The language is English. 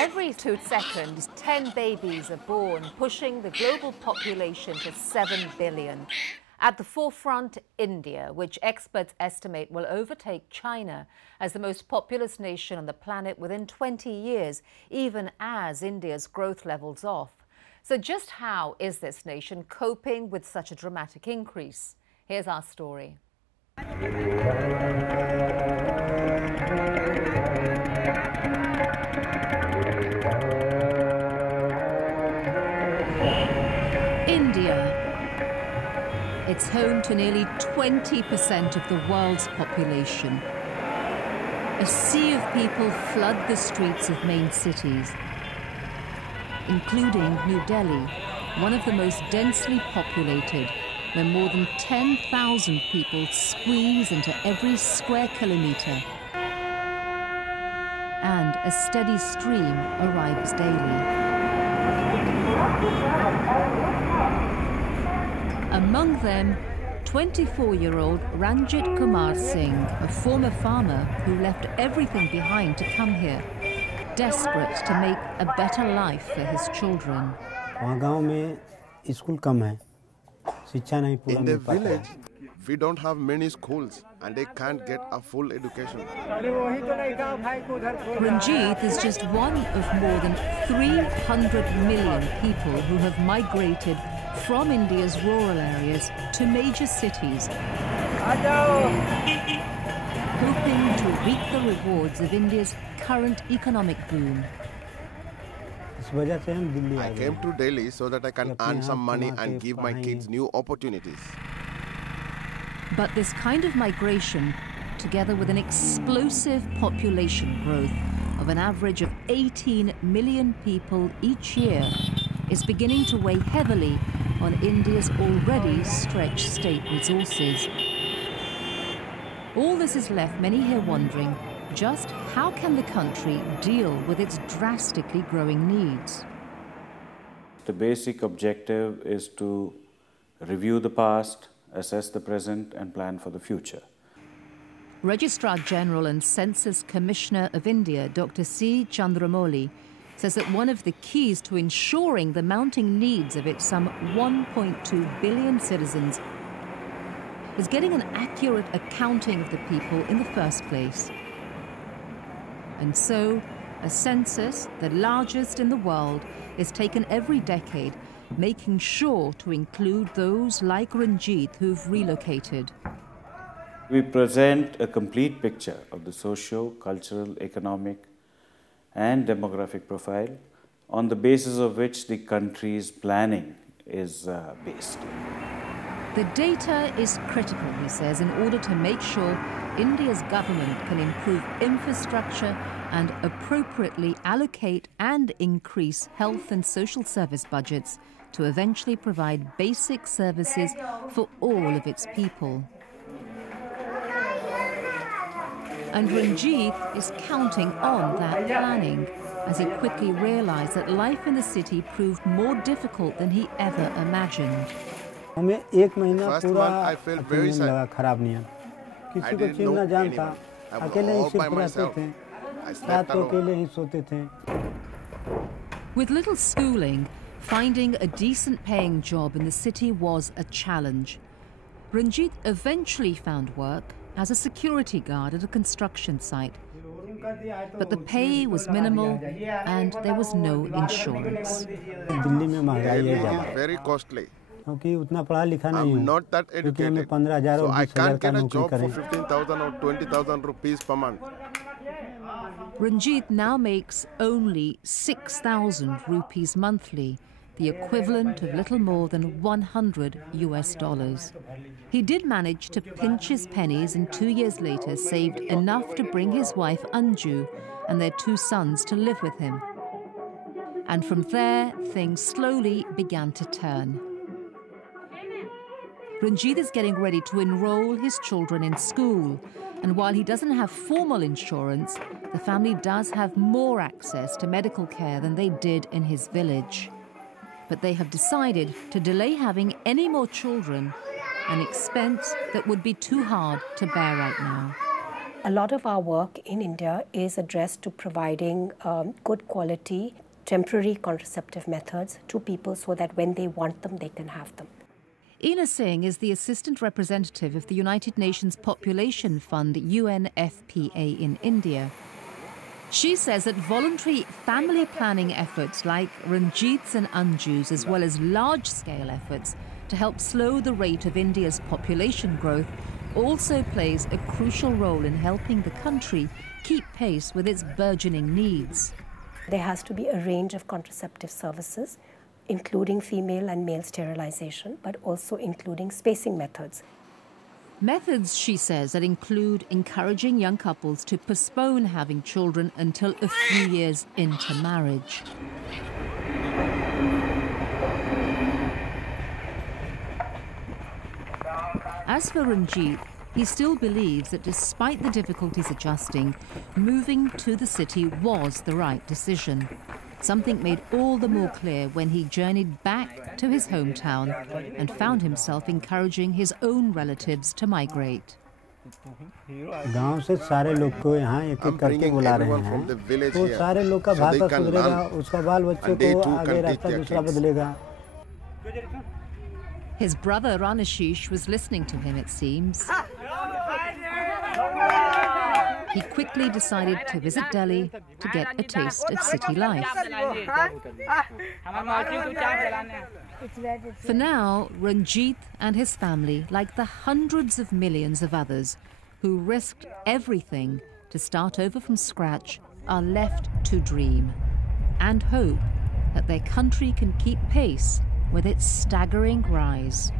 Every 2 seconds, 10 babies are born, pushing the global population to 7 billion. At the forefront, India, which experts estimate will overtake China as the most populous nation on the planet within 20 years, even as India's growth levels off. So just how is this nation coping with such a dramatic increase? Here's our story. India. It's home to nearly 20% of the world's population. A sea of people flood the streets of main cities, including New Delhi, one of the most densely populated, where more than 10,000 people squeeze into every square kilometre. And a steady stream arrives daily. Among them, 24-year-old Ranjit Kumar Singh, a former farmer who left everything behind to come here, desperate to make a better life for his children. In the village, we don't have many schools and they can't get a full education. Ranjit is just one of more than 300 million people who have migrated from India's rural areas to major cities, hoping to reap the rewards of India's current economic boom. I came to Delhi so that I can earn some money and give my kids new opportunities. But this kind of migration, together with an explosive population growth of an average of 18 million people each year, is beginning to weigh heavily on India's already stretched state resources. All this has left many here wondering just how can the country deal with its drastically growing needs? The basic objective is to review the past, assess the present, and plan for the future. Registrar General and Census Commissioner of India, Dr. C. Chandramouli, says that one of the keys to ensuring the mounting needs of its some 1.2 billion citizens is getting an accurate accounting of the people in the first place. And so, a census, the largest in the world, is taken every decade, making sure to include those like Ranjit who've relocated. We present a complete picture of the socio, cultural, economic, and demographic profile on the basis of which the country's planning is based. The data is critical, he says, in order to make sure India's government can improve infrastructure and appropriately allocate and increase health and social service budgets to eventually provide basic services for all of its people. And Ranjit is counting on that planning as he quickly realized that life in the city proved more difficult than he ever imagined. First month I felt very sad. I didn't know anyone. I was all by myself. I slept alone. With little schooling, finding a decent paying job in the city was a challenge. Ranjit eventually found work as a security guard at a construction site. But the pay was minimal and there was no insurance. Delhi is very costly. I'm not that educated, so I can't get a job for 15,000 or 20,000 rupees per month. Ranjit now makes only 6,000 rupees monthly, the equivalent of little more than $100. He did manage to pinch his pennies and 2 years later saved enough to bring his wife Anju and their 2 sons to live with him. And from there, things slowly began to turn. Ranjit is getting ready to enroll his children in school, and while he doesn't have formal insurance, the family does have more access to medical care than they did in his village. But they have decided to delay having any more children, an expense that would be too hard to bear right now. A lot of our work in India is addressed to providing good quality, temporary contraceptive methods to people so that when they want them, they can have them. Ina Singh is the Assistant Representative of the United Nations Population Fund, UNFPA, in India. She says that voluntary family planning efforts like Ranjit's and Anju's, as well as large-scale efforts to help slow the rate of India's population growth, also plays a crucial role in helping the country keep pace with its burgeoning needs. There has to be a range of contraceptive services, including female and male sterilization, but also including spacing methods. Methods, she says, that include encouraging young couples to postpone having children until a few years into marriage. As for Ranjit, he still believes that despite the difficulties adjusting, moving to the city was the right decision. Something made all the more clear when he journeyed back to his hometown and found himself encouraging his own relatives to migrate. गांव से सारे लोग को यहाँ एक-एक करके बुला रहे हैं तो सारे लोग का भाषा सुधरेगा उसका बाल बच्चों को आगे रास्ता दूसरा बदलेगा. His brother Ranashish was listening to him, it seems. He quickly decided to visit Delhi to get a taste of city life. For now, Ranjit and his family, like the hundreds of millions of others who risked everything to start over from scratch, are left to dream and hope that their country can keep pace with its staggering rise.